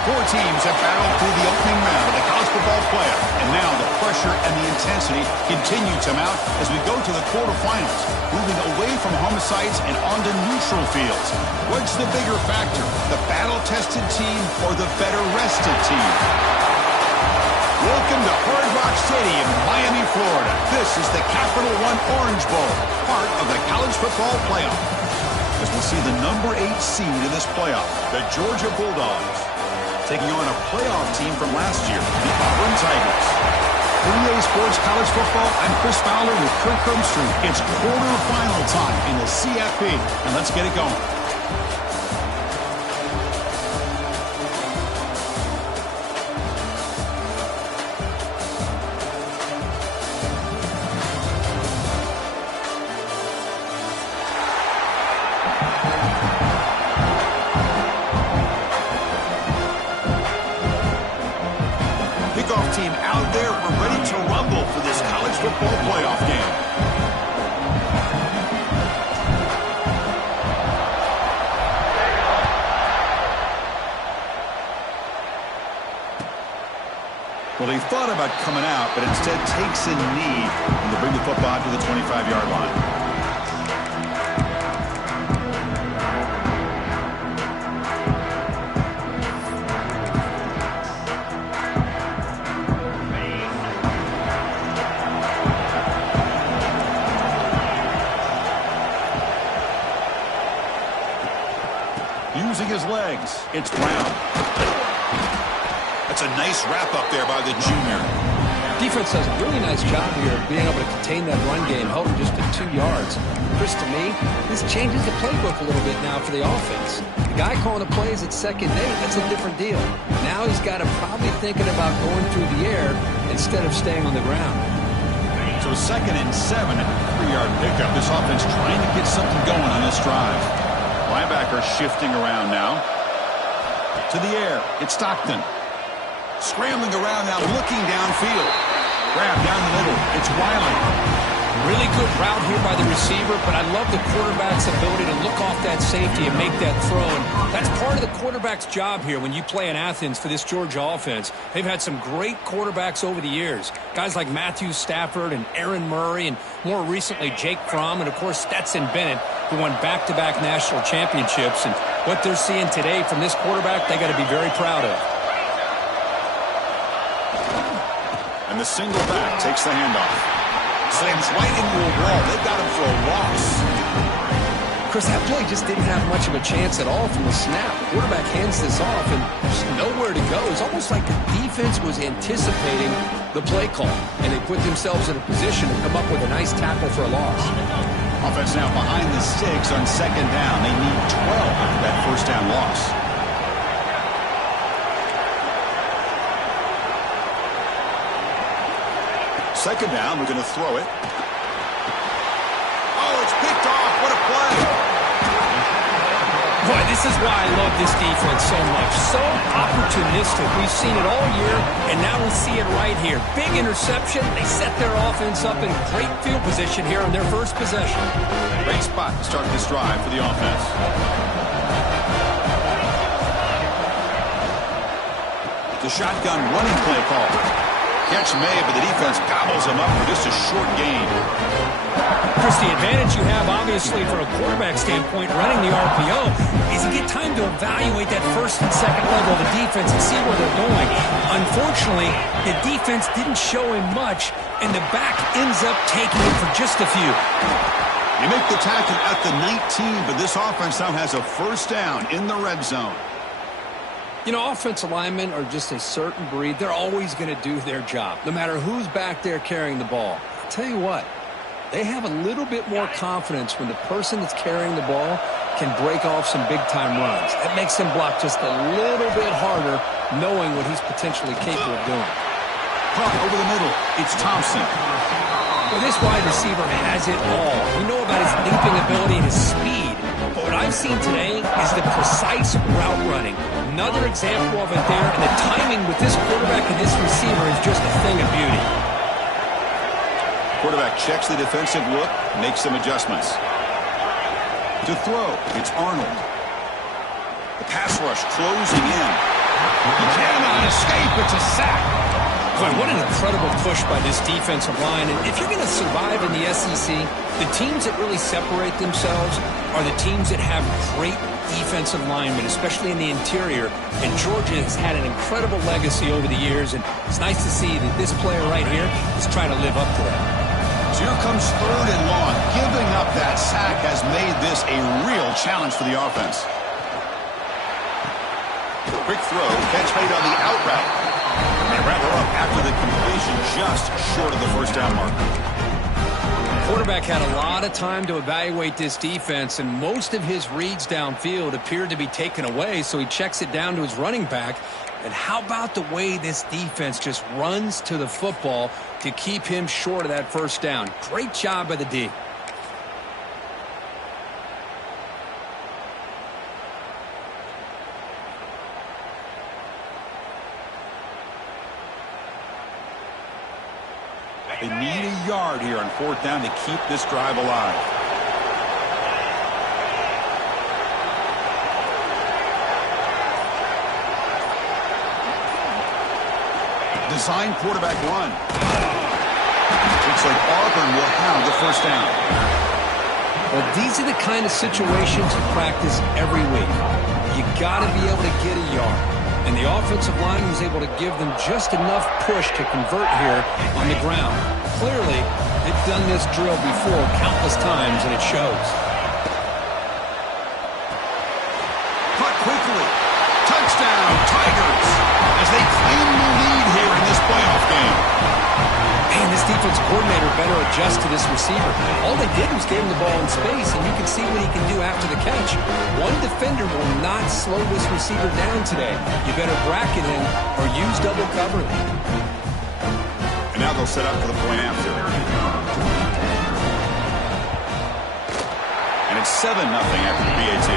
Four teams have battled through the opening round of the college football playoff, and now the pressure and the intensity continue to mount as we go to the quarterfinals, moving away from home sites and onto neutral fields. What's the bigger factor, the battle-tested team or the better-rested team? Welcome to Hard Rock Stadium in Miami, Florida. This is the Capital One Orange Bowl, part of the college football playoff. As we see the number 8 seed in this playoff, the Georgia Bulldogs, taking on a playoff team from last year, the Auburn Tigers. For EA Sports College Football, I'm Chris Fowler with Kirk Herbstreit. It's quarterfinal time in the CFP, and let's get it going. Team out there, we're ready to rumble for this college football playoff game. Well, they thought about coming out, but instead takes a knee and they bring the football to the 25-yard line. Using his legs, it's Brown. That's a nice wrap-up there by the junior. Defense does a really nice job here of being able to contain that run game, held him just to 2 yards. Chris, to me, this changes the playbook a little bit now for the offense. The guy calling the plays at second and 8, that's a different deal. Now he's got to probably thinking about going through the air instead of staying on the ground. So 2nd and 7, 3-yard pickup. This offense trying to get something going on this drive. Linebacker shifting around now. To the air, it's Stockton. Scrambling around now, looking downfield. Grab down the middle, it's Wiley. Really good route here by the receiver, but I love the quarterback's ability to look off that safety and make that throw. And that's part of the quarterback's job here when you play in Athens for this Georgia offense. They've had some great quarterbacks over the years. Guys like Matthew Stafford and Aaron Murray, and more recently Jake Fromm, and of course Stetson Bennett, who won back-to-back national championships. And what they're seeing today from this quarterback, they got to be very proud of. And the single back takes the handoff. Slams right into a wall. They've got him for a loss. Chris, that really just didn't have much of a chance at all from the snap. The quarterback hands this off, and there's nowhere to go. It's almost like the defense was anticipating the play call, and they put themselves in a position to come up with a nice tackle for a loss. Offense now behind the sticks on 2nd down. They need 12 after that 1st down loss. Second down, we're going to throw it. Oh, it's picked off. What a play. Boy, this is why I love this defense so much. So opportunistic. We've seen it all year, and now we see it right here. Big interception. They set their offense up in great field position here on their first possession. Great spot to start this drive for the offense. The shotgun running play call. Catch made, but the defense gobbles him up for just a short gain. Chris, the advantage you have, obviously, from a quarterback standpoint, running the RPO, is you get time to evaluate that 1st and 2nd level of the defense and see where they're going. Unfortunately, the defense didn't show him much, and the back ends up taking it for just a few. You make the tackle at the 19, but this offense now has a 1st down in the red zone. You know, offensive linemen are just a certain breed. They're always going to do their job, no matter who's back there carrying the ball. I'll tell you what, they have a little bit more confidence when the person that's carrying the ball can break off some big-time runs. That makes him block just a little bit harder, knowing what he's potentially capable of doing. Puck over the middle. It's Thompson. Well, this wide receiver has it all. We know about his leaping ability and his speed. But what I've seen today is the precise route running. Another example of it there, and the timing with this quarterback and this receiver is just a thing of beauty. Quarterback checks the defensive look, makes some adjustments. To throw, it's Arnold. The pass rush closing in. He cannot escape. It's a sack. Boy, what an incredible push by this defensive line. And if you're going to survive in the SEC, the teams that really separate themselves are the teams that have great defensive linemen, especially in the interior. And Georgia has had an incredible legacy over the years, and it's nice to see that this player right here is trying to live up to that. So here comes 3rd and long. Giving up that sack has made this a real challenge for the offense. Quick throw, catch made on the out route. And they wrap her up after the completion just short of the first down mark. Quarterback had a lot of time to evaluate this defense, and most of his reads downfield appeared to be taken away, so he checks it down to his running back. And how about the way this defense just runs to the football to keep him short of that first down? Great job by the D. They need a yard here on 4th down to keep this drive alive. Design quarterback run. Looks like Auburn will have the first down. Well, these are the kind of situations you practice every week. You got to be able to get a yard. And the offensive line was able to give them just enough push to convert here on the ground. Clearly, they've done this drill before countless times, and it shows. Cut quickly. Touchdown, Tigers, as they claim the lead here in this playoff game. Man, this defense coordinator better adjust to this receiver. All they did was give him the ball in space, and you can see what he can do after the catch. One defender will not slow this receiver down today. You better bracket him or use double coverage. And now they'll set up for the point after. And it's 7-0 after the PAT.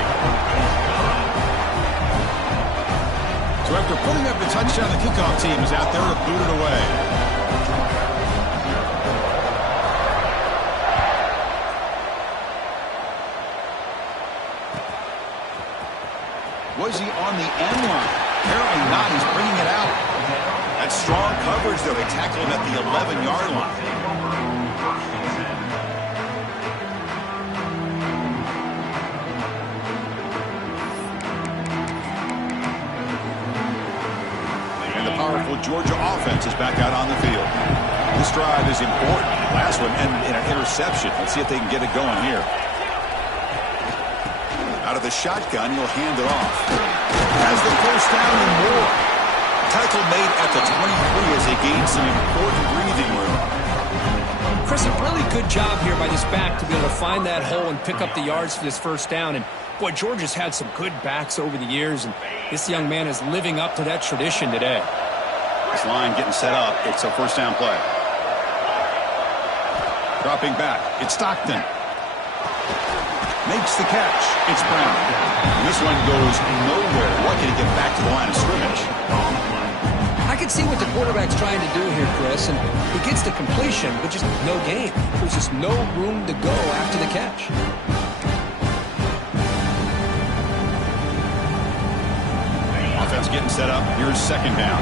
So after putting up the touchdown, the kickoff team is out there to boot it away. Was he on the end line? Apparently not. He's bringing it out. That's strong coverage, though. They tackle him at the 11-yard line. And the powerful Georgia offense is back out on the field. This drive is important. Last one ended in an interception. Let's see if they can get it going here. Out of the shotgun, he'll hand it off. Has the first down and more. Tackle made at the 23 as they gain some important breathing room. Chris, a really good job here by this back to be able to find that hole and pick up the yards for this first down. And, boy, Georgia's had some good backs over the years, and this young man is living up to that tradition today. This line getting set up. It's a first down play. Dropping back. It's Stockton. Makes the catch. It's Brown. And this one goes nowhere. Lucky to get back to the line of scrimmage. I can see what the quarterback's trying to do here, Chris, and he gets the completion, but just no gain. There's just no room to go after the catch. Offense getting set up. Here's second down.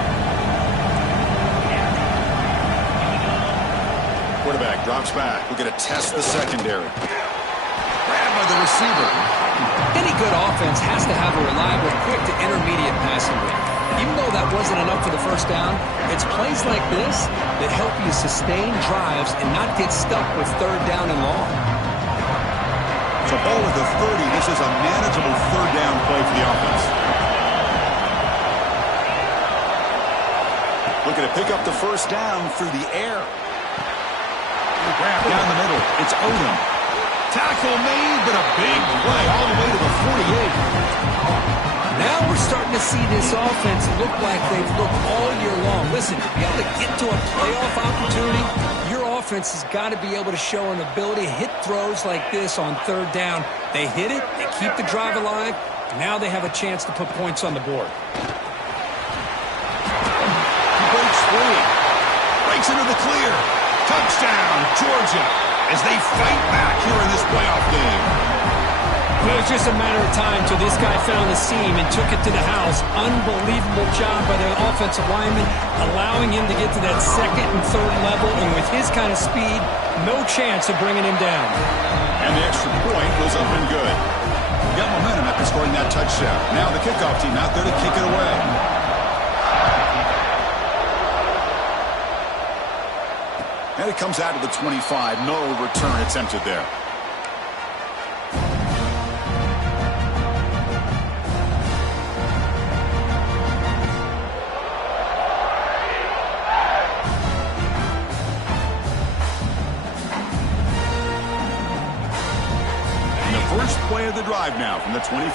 Quarterback drops back. We're going to test the secondary. Grab by the receiver. Any good offense has to have a reliable, quick to intermediate passing game. Even though that wasn't enough for the first down, it's plays like this that help you sustain drives and not get stuck with third down and long. So ball with the 30. This is a manageable third down play for the offense. Looking to pick up the first down through the air. Grab down the middle. It's Odom. Tackle made, but a big play all the way to the 48. Now we're starting to see this offense look like they've looked all year long. Listen, to be able to get to a playoff opportunity, your offense has got to be able to show an ability to hit throws like this on third down. They hit it, they keep the drive alive, and now they have a chance to put points on the board. He breaks free. Breaks into the clear. Touchdown, Georgia, as they fight back here in this playoff game. Well, it was just a matter of time till this guy found the seam and took it to the house. Unbelievable job by the offensive lineman, allowing him to get to that second and third level. And with his kind of speed, no chance of bringing him down. And the extra point goes up and good. Got momentum after scoring that touchdown. Now the kickoff team out there to kick it away. And it comes out to the 25. No return attempted there. First play of the drive now from the 25.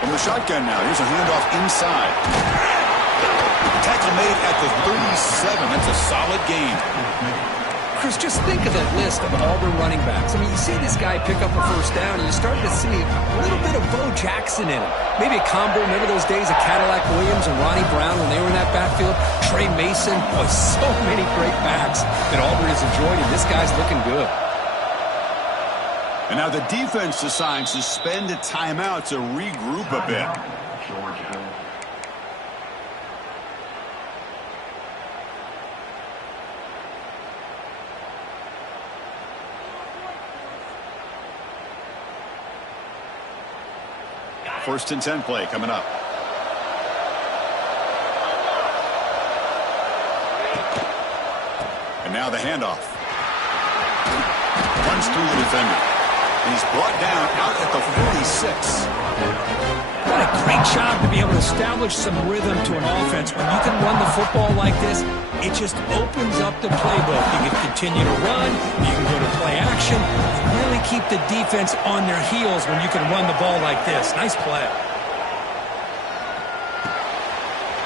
From the shotgun now, here's a handoff inside. Tackle made at the 37. That's a solid gain. Chris, just think of that list of Auburn running backs. I mean, you see this guy pick up a first down, and you start to see a little bit of Bo Jackson in him. Maybe a combo. Remember those days of Cadillac Williams and Ronnie Brown when they were in that backfield? Trey Mason. Boy, so many great backs that Auburn has enjoyed, and this guy's looking good. And now the defense decides to spend a timeout to regroup a bit. First and 10 play coming up. And now the handoff. Runs through the defender. And he's brought down out at the 46. What a great job to be able to establish some rhythm to an offense. When you can run the football like this, it just opens up the playbook. You can continue to run. You can go to play action. You really keep the defense on their heels when you can run the ball like this. Nice play.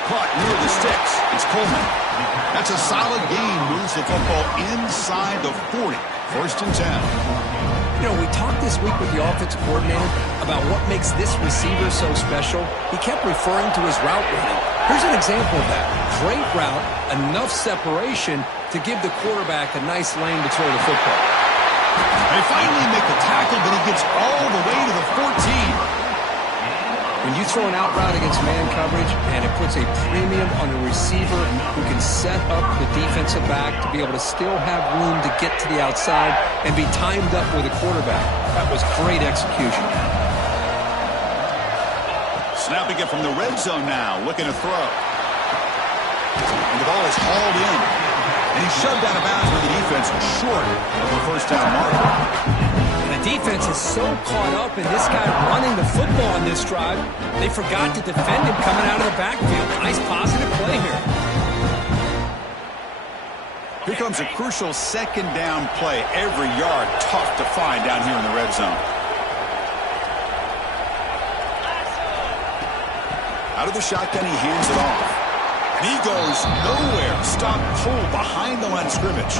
Caught near the sticks. It's Coleman. That's a solid gain. Moves the football inside the 40. First and 10. You know, we talked this week with the offensive coordinator about what makes this receiver so special. He kept referring to his route running. Here's an example of that. Great route, enough separation to give the quarterback a nice lane to throw the football. They finally make the tackle, but he gets all the way to the 14. When you throw an out route against man coverage and it puts a premium on a receiver who can set up the defensive back to be able to still have room to get to the outside and be timed up with a quarterback. That was great execution. Snapping it from the red zone now, looking to throw. And the ball is hauled in. And he's shoved out of bounds with the defense short of the first down marker. The defense is so caught up in this guy running the football on this drive, they forgot to defend him coming out of the backfield. Nice positive play here. Here comes a crucial second down play. Every yard tough to find down here in the red zone. Out of the shotgun, he hands it off. And he goes nowhere. Stop pull behind the line of scrimmage.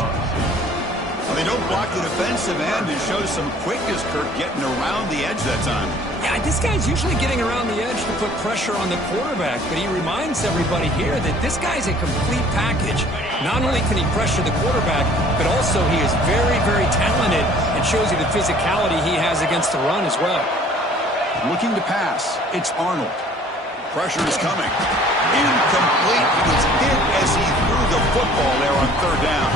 Well, they don't block the defensive end and show some quickness, Kirk, getting around the edge that time. Yeah, this guy's usually getting around the edge to put pressure on the quarterback, but he reminds everybody here that this guy's a complete package. Not only can he pressure the quarterback, but also he is very, very talented and shows you the physicality he has against the run as well. Looking to pass. It's Arnold. Pressure is coming. Incomplete. He was hit as he threw the football there on third down.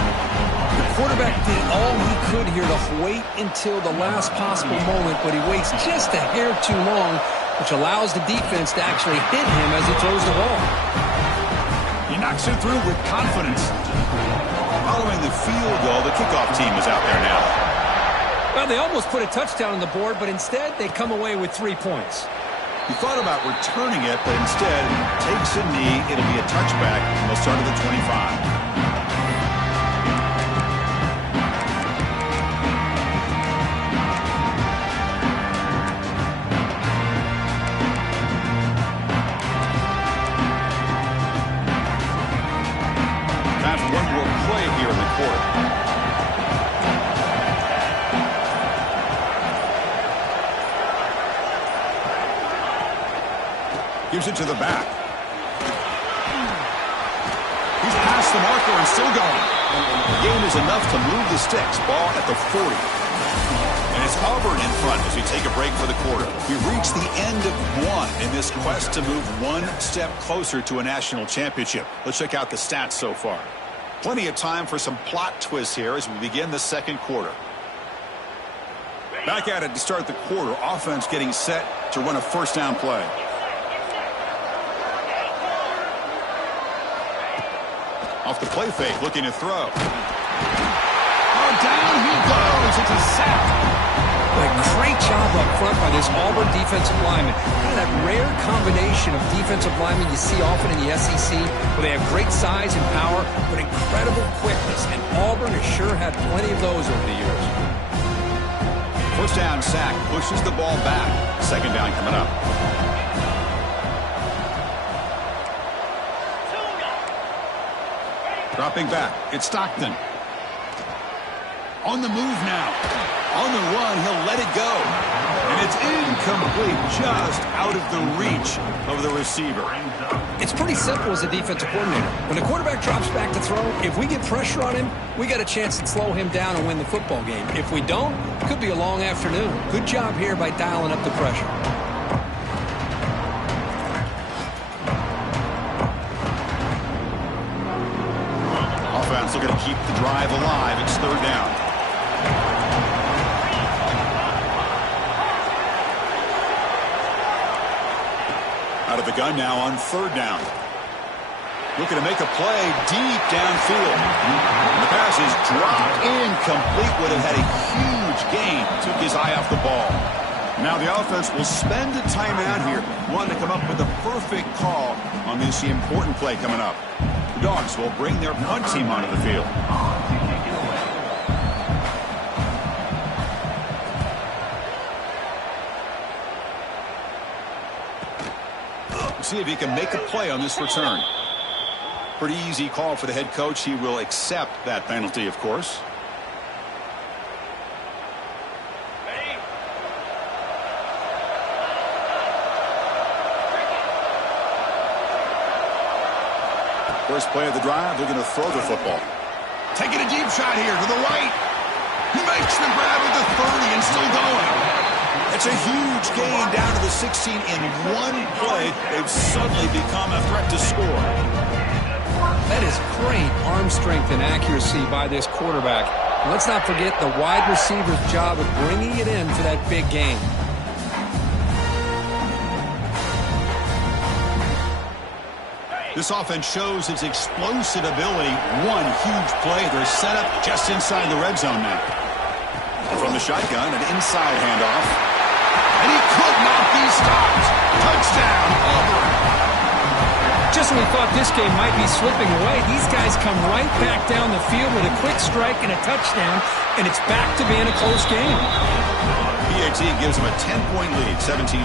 The quarterback did all he could here to wait until the last possible moment, but he waits just a hair too long, which allows the defense to actually hit him as he throws the ball. He knocks it through with confidence. Following the field goal, the kickoff team is out there now. Well, they almost put a touchdown on the board, but instead they come away with 3 points. He thought about returning it, but instead takes a knee. It'll be a touchback, and they'll start at the 25. Gives it to the back. Missed the marker and still going. The game is enough to move the sticks. Ball at the 40. And it's Auburn in front as we take a break for the quarter. We reach the end of one in this quest to move one step closer to a national championship. Let's check out the stats so far. Plenty of time for some plot twists here as we begin the second quarter. Back at it to start the quarter. Offense getting set to run a first down play. Off the play fake, looking to throw. Oh, down he goes. It's a sack. A great job up front by this Auburn defensive lineman. Kind of that rare combination of defensive linemen you see often in the SEC, where they have great size and power, but incredible quickness. And Auburn has sure had plenty of those over the years. First down sack, pushes the ball back. Second down coming up. Dropping back, it's Stockton. On the move now. On the run, he'll let it go. And it's incomplete, just out of the reach of the receiver. It's pretty simple as a defensive coordinator. When the quarterback drops back to throw, if we get pressure on him, we got a chance to slow him down and win the football game. If we don't, it could be a long afternoon. Good job here by dialing up the pressure. Offense looking to keep the drive alive. It's third down. Out of the gun now on third down. Looking to make a play deep downfield. And the pass is dropped incomplete. Would have had a huge gain. Took his eye off the ball. Now the offense will spend a timeout here. Wanting to come up with a perfect call on this important play coming up. The Dogs will bring their punt team onto the field. See if he can make a play on this return. Pretty easy call for the head coach. He will accept that penalty, of course. First play of the drive, they're going to throw the football. Taking a deep shot here to the right. He makes the grab at the 30 and still going. It's a huge gain down to the 16 in one play. They've suddenly become a threat to score. That is great arm strength and accuracy by this quarterback. Let's not forget the wide receiver's job of bringing it in for that big gain. This offense shows its explosive ability. One huge play. They're set up just inside the red zone now. From the shotgun, an inside handoff. And he could not be stopped. Touchdown, Auburn. Just when we thought this game might be slipping away, these guys come right back down the field with a quick strike and a touchdown, and it's back to being a close game. PAT gives them a 10-point lead, 17-7.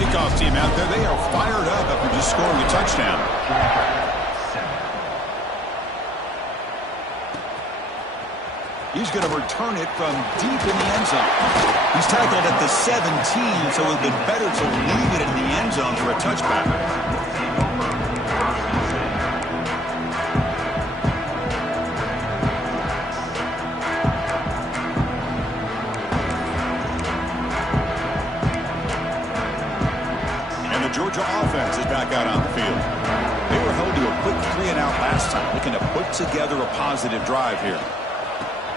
Kickoff team out there, they are fired up after just scoring a touchdown. He's going to return it from deep in the end zone. He's tackled at the 17, so it would have been better to leave it in the end zone for a touchback. And the Georgia offense is back out on the field. They were held to a quick 3-and-out last time, looking to put together a positive drive here.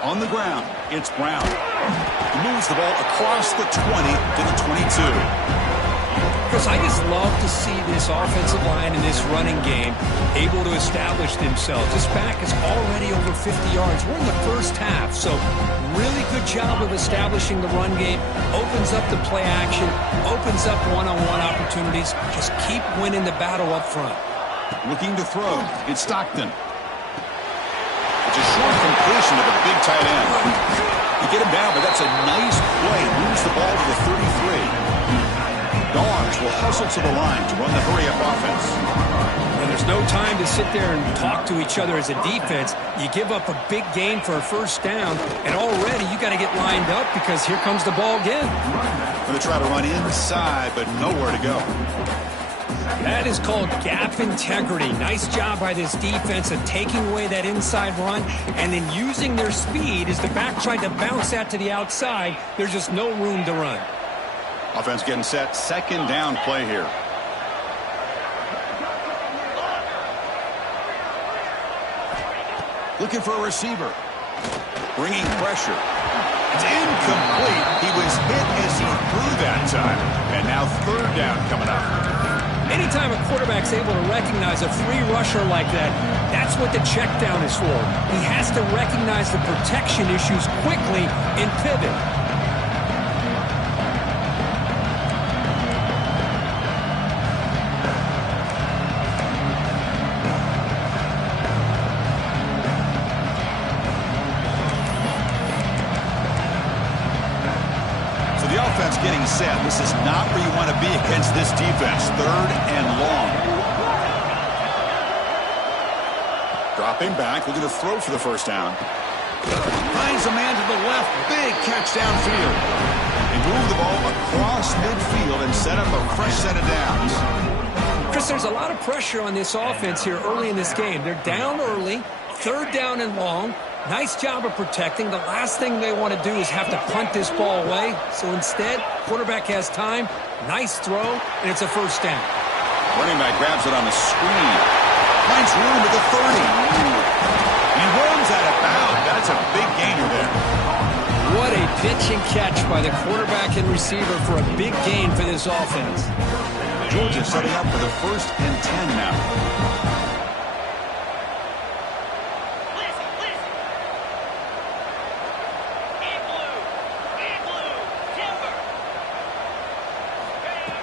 On the ground, it's Brown. He moves the ball across the 20 to the 22. Chris, I just love to see this offensive line in this running game able to establish themselves. This back is already over 50 yards. We're in the first half, so really good job of establishing the run game. Opens up the play action, opens up one-on-one opportunities. Just keep winning the battle up front. Looking to throw, it's Stockton. It's a short completion of a big tight end. You get him down, but that's a nice play. Moves the ball to the 33. Dogs will hustle to the line to run the hurry-up offense. And there's no time to sit there and talk to each other as a defense. You give up a big gain for a first down, and already you got to get lined up because here comes the ball again. Going to try to run inside, but nowhere to go. That is called gap integrity. Nice job by this defense of taking away that inside run and then using their speed as the back tried to bounce that to the outside. There's just no room to run. Offense getting set. Second down play here. Looking for a receiver. Bringing pressure. It's incomplete. He was hit as he threw that time. And now third down coming up. Anytime a quarterback's able to recognize a free rusher like that, that's what the check down is for. He has to recognize the protection issues quickly and pivot. Getting set. This is not where you want to be against this defense. Third and long. Dropping back, looking to throw for the first down. Finds a man to the left. Big catch downfield. They move the ball across midfield and set up a fresh set of downs. Chris, there's a lot of pressure on this offense here early in this game. They're down early, third down and long. Nice job of protecting. The last thing they want to do is have to punt this ball away. So instead, quarterback has time. Nice throw, and it's a first down. Running back grabs it on the screen. Finds room at the 30. He runs out of bounds. That's a big gainer there. What a pitch and catch by the quarterback and receiver for a big gain for this offense. Georgia setting up for the 1st and 10 now.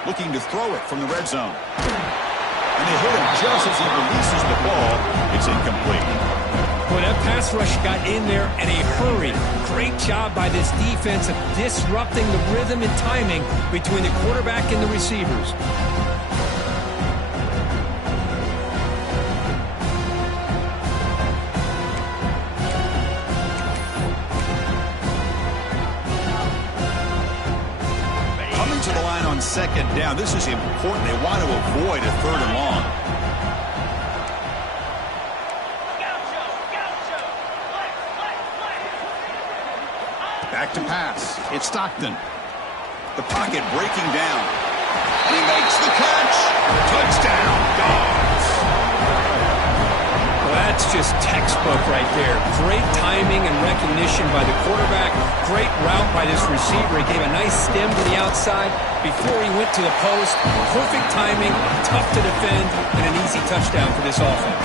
Looking to throw it from the red zone. And they hit him just as he releases the ball. It's incomplete. Boy, that pass rush got in there in a hurry. Great job by this defense of disrupting the rhythm and timing between the quarterback and the receivers. Second down. This is important. They want to avoid a third and long. Back to pass. It's Stockton. The pocket breaking down. And he makes the catch. Touchdown, Dogs. Well, that's just textbook right there. Great timing and recognition by the quarterback. Great route by this receiver. He gave a nice stem to the outside before he went to the post. Perfect timing, tough to defend, and an easy touchdown for this offense.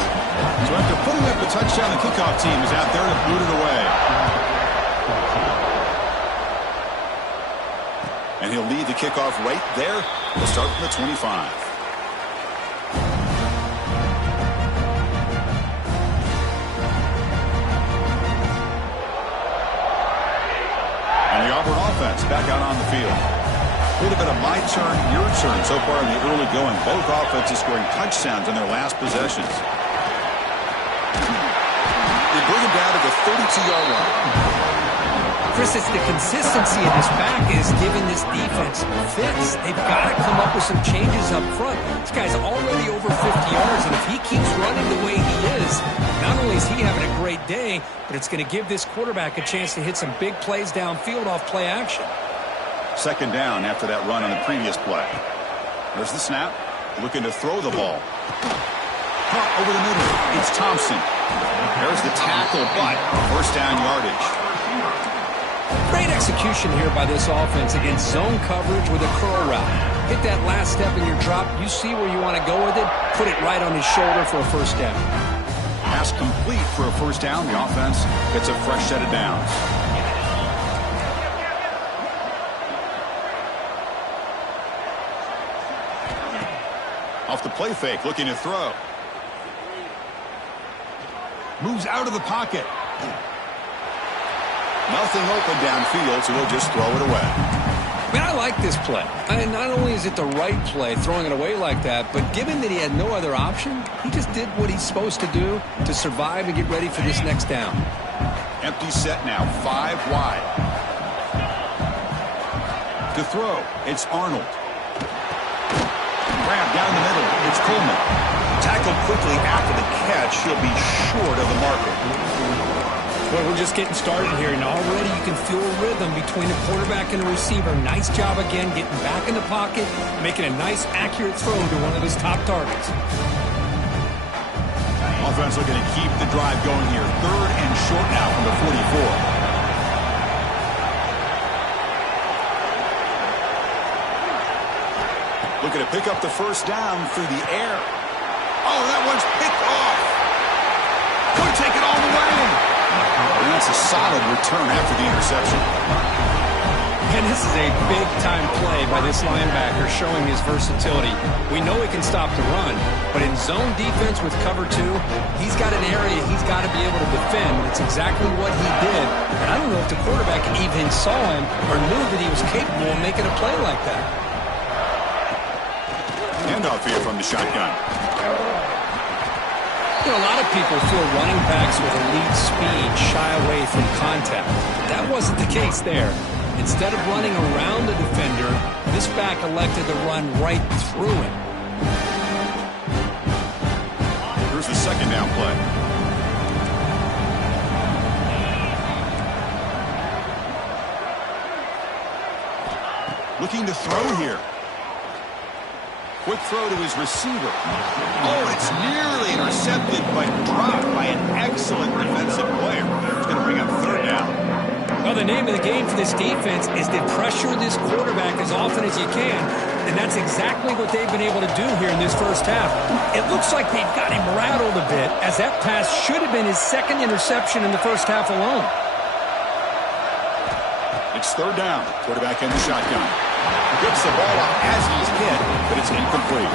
So after putting up the touchdown, the kickoff team is out there to boot it away. And he'll lead the kickoff right there. We'll start from the 25. The Auburn offense back out on the field. A little bit of my turn, your turn so far in the early going. Both offenses scoring touchdowns in their last possessions. They bring him down to the 32-yard line. Chris, it's the consistency of this back is giving this defense fits. They've got to come up with some changes up front. This guy's already over 50 yards, and if he keeps running the way he is, not only is he having a great day, but it's going to give this quarterback a chance to hit some big plays downfield off play action. Second down after that run on the previous play. There's the snap. Looking to throw the ball. Caught over the middle. It's Thompson. There's the tackle, but first down yardage. Great execution here by this offense against zone coverage with a curl route. Hit that last step in your drop. You see where you want to go with it. Put it right on his shoulder for a first down. Pass complete for a first down. The offense gets a fresh set of downs. Off the play fake, looking to throw. Moves out of the pocket. Nothing open downfield, so he'll just throw it away. I mean, I like this play. Not only is it the right play, throwing it away like that, but given that he had no other option, he just did what he's supposed to do to survive and get ready for this next down. Empty set now, 5 wide. To throw, it's Arnold. Grab down the middle. It's Coleman. Tackled quickly after the catch. He'll be short of the marker. Well, we're just getting started here, and already you can feel a rhythm between the quarterback and the receiver. Nice job again getting back in the pocket, making a nice, accurate throw to one of his top targets. Offense looking to keep the drive going here. 3rd and short now from the 44. Looking to pick up the first down through the air. Oh, that one's picked off. Could take it all the way. And that's a solid return after the interception. And this is a big-time play by this linebacker showing his versatility. We know he can stop the run, but in zone defense with cover 2, he's got an area he's got to be able to defend. It's exactly what he did. And I don't know if the quarterback even saw him or knew that he was capable of making a play like that. Handoff here from the shotgun. You know, a lot of people feel running backs with elite speed shy away from contact. That wasn't the case there. Instead of running around the defender, this back elected to run right through him. Here's the second down play. Looking to throw here. Quick throw to his receiver. Oh, it's nearly intercepted, but dropped by an excellent defensive player. It's going to bring up 3rd down. Well, the name of the game for this defense is to pressure this quarterback as often as you can, and that's exactly what they've been able to do here in this first half. It looks like they've got him rattled a bit, as that pass should have been his 2nd interception in the first half alone. It's 3rd down. Quarterback in the shotgun. Gets the ball up as he's hit, but it's incomplete.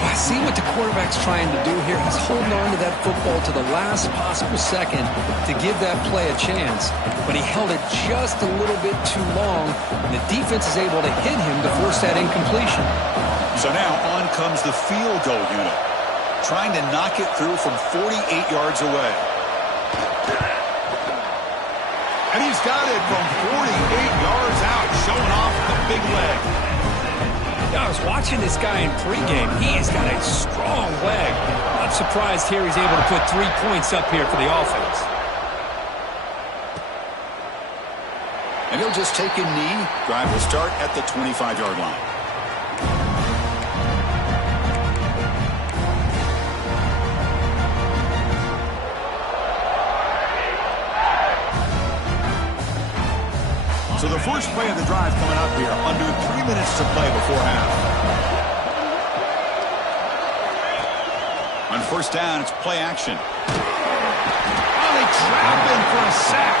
I see what the quarterback's trying to do here. He's holding on to that football to the last possible second to give that play a chance. But he held it just a little bit too long, and the defense is able to hit him to force that incompletion. So now on comes the field goal unit, trying to knock it through from 48 yards away. And he's got it from 48 yards out, showing off the big leg. I was watching this guy in pregame. He has got a strong leg. Not surprised here he's able to put 3 points up here for the offense. And he'll just take a knee. Drive will start at the 25-yard line. So the first play of the drive coming up here, under 3 minutes to play before half. On first down, it's play action. Oh, they trap him for a sack.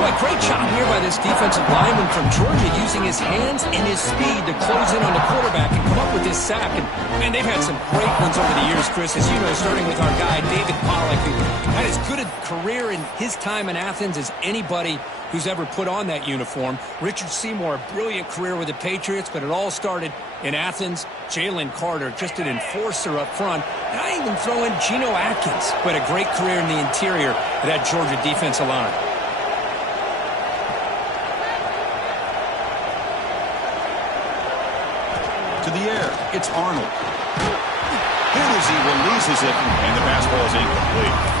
Well, great job here by this defensive lineman from Georgia, using his hands and his speed to close in on the quarterback and come up with this sack. And, man, they've had some great ones over the years, Chris, as you know, starting with our guy, David Pollack, who had as good a career in his time in Athens as anybody who's ever put on that uniform. Richard Seymour, a brilliant career with the Patriots, but it all started in Athens. Jalen Carter, just an enforcer up front. And I even throw in Geno Atkins, who had a great career in the interior of that Georgia defensive line. To the air, it's Arnold. And as he releases it, and the pass ball is incomplete.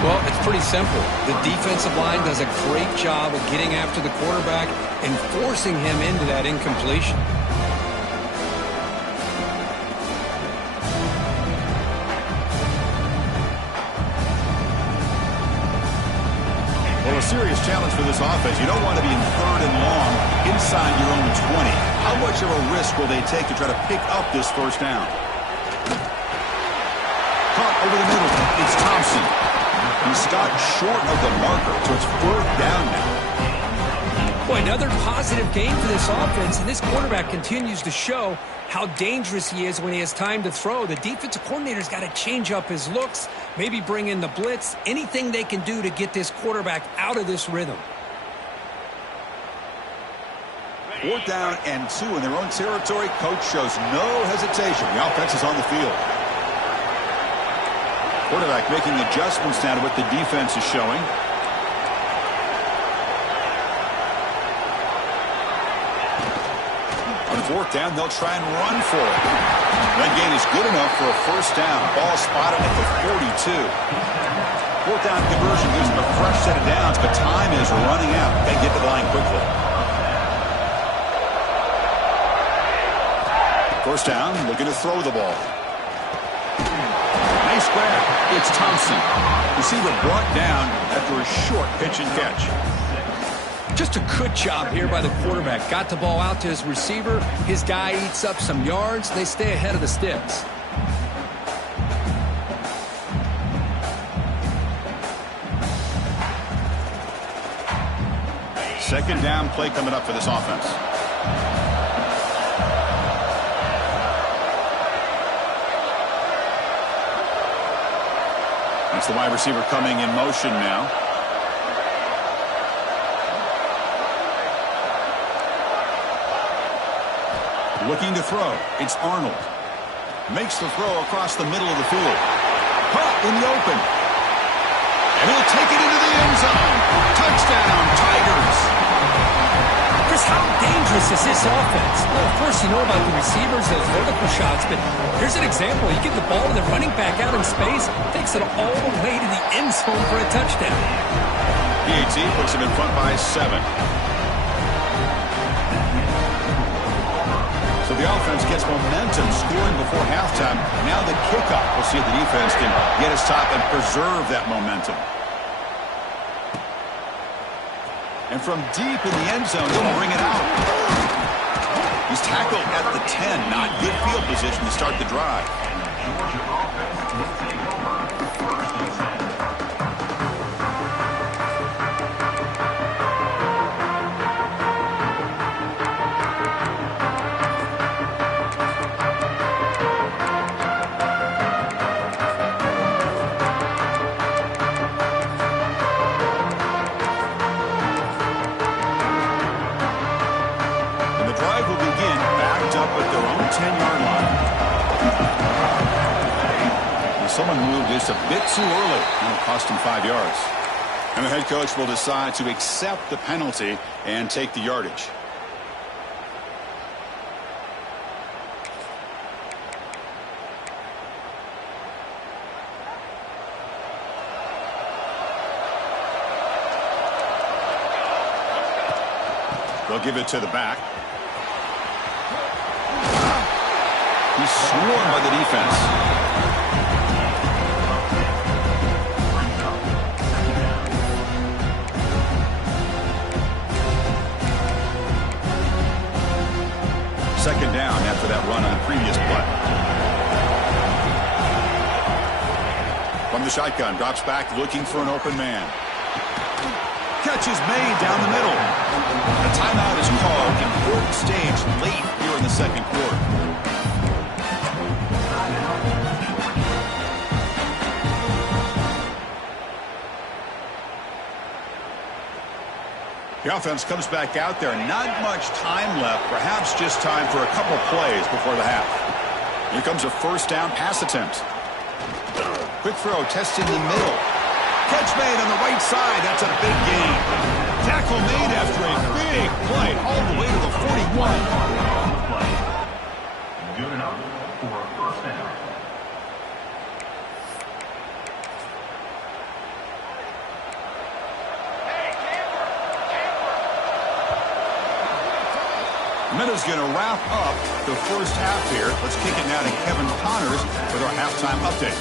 Well, it's pretty simple. The defensive line does a great job of getting after the quarterback and forcing him into that incompletion. Well, a serious challenge for this offense. You don't want to be in 3rd and long inside your own 20. How much of a risk will they take to try to pick up this first down? Caught over the middle. It's Thompson. He stopped short of the marker, so it's 4th down now. Boy, another positive game for this offense, and this quarterback continues to show how dangerous he is when he has time to throw. The defensive coordinator's got to change up his looks, maybe bring in the blitz, anything they can do to get this quarterback out of this rhythm. 4th down and 2 in their own territory. Coach shows no hesitation. The offense is on the field. Quarterback making adjustments now to what the defense is showing. On fourth down, they'll try and run for it. That gain is good enough for a first down. Ball spotted at the 42. Fourth down conversion gives them a fresh set of downs, but time is running out. They get to the line quickly. First down, looking to throw the ball. Nice grab. It's Thompson. Receiver brought down after a short pitch and catch. Just a good job here by the quarterback. Got the ball out to his receiver. His guy eats up some yards. They stay ahead of the sticks. Second down play coming up for this offense. It's the wide receiver coming in motion now. Looking to throw. It's Arnold. Makes the throw across the middle of the field. Caught in the open. And he'll take it into the end zone. Touchdown, Tigers. Chris, how dangerous is this offense? Well, of course, you know about the receivers, those vertical shots, but here's an example. You give the ball to the running back out in space, takes it all the way to the end zone for a touchdown. PAT puts him in front by 7. So the offense gets momentum, scoring before halftime. Now the kickoff. We'll see if the defense can get his top and preserve that momentum. And from deep in the end zone, he'll bring it out. He's tackled at the 10. Not good field position to start the drive. Someone moved this a bit too early, and it cost him 5 yards. And the head coach will decide to accept the penalty and take the yardage. They'll give it to the back. He's swarmed by the defense. Second down after that run on the previous play. From the shotgun, drops back looking for an open man. Catch is made down the middle. A timeout is called. Important stage late here in the second quarter. The offense comes back out there. Not much time left. Perhaps just time for a couple plays before the half. Here comes a first down pass attempt. Quick throw, testing the middle. Catch made on the right side. That's a big gain. Tackle made after a big play all the way to the 41. Good enough for a first down. Minuta's going to wrap up the first half here. Let's kick it now to Kevin Connors with our halftime update.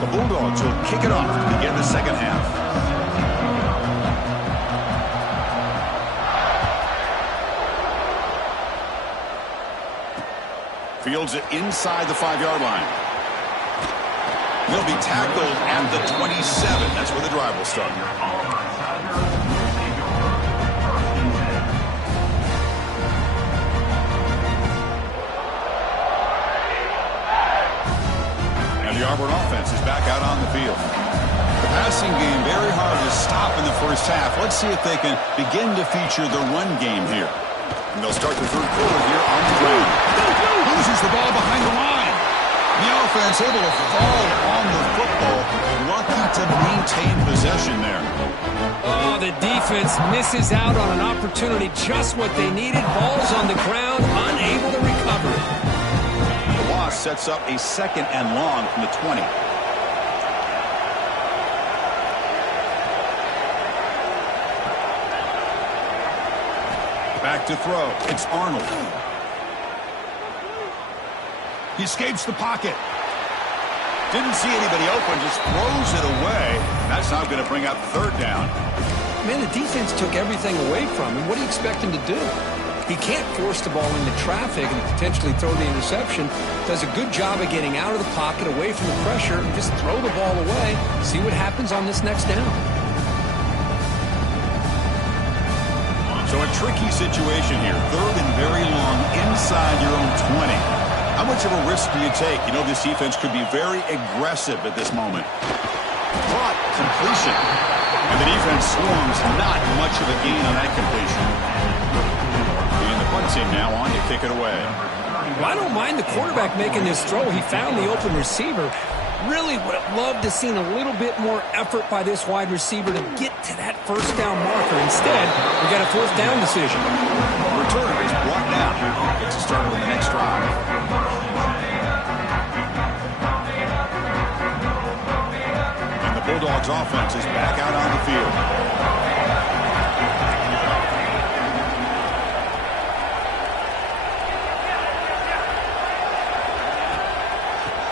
The Bulldogs will kick it off to begin the second half. Fields it inside the 5-yard line. He'll be tackled at the 27. That's where the drive will start. The Auburn offense is back out on the field. The passing game very hard to stop in the first half. Let's see if they can begin to feature the run game here. And they'll start the third quarter here on the ground. Loses the ball behind the line. The offense able to fall on the football, lucky to maintain retain possession there. Oh, the defense misses out on an opportunity, just what they needed. Ball's on the ground, unable to recover it. The loss sets up a 2nd and long from the 20. Back to throw. It's Arnold. He escapes the pocket. Didn't see anybody open, just throws it away. That's not going to bring up 3rd down. Man, the defense took everything away from him. What do you expect him to do? He can't force the ball into traffic and potentially throw the interception. Does a good job of getting out of the pocket, away from the pressure, and just throw the ball away. See what happens on this next down. So a tricky situation here. 3rd and very long inside your own 20. How much of a risk do you take? You know this defense could be very aggressive at this moment. Caught, completion. And the defense swarms, not much of a gain on that completion. And the punt team now on to kick it away. Well, I don't mind the quarterback making this throw. He found the open receiver. Really would have loved to seen a little bit more effort by this wide receiver to get to that 1st down marker. Instead, we got a 4th down decision. Return is brought down. Gets it started with the next drive. And the Bulldogs offense is back out on the field.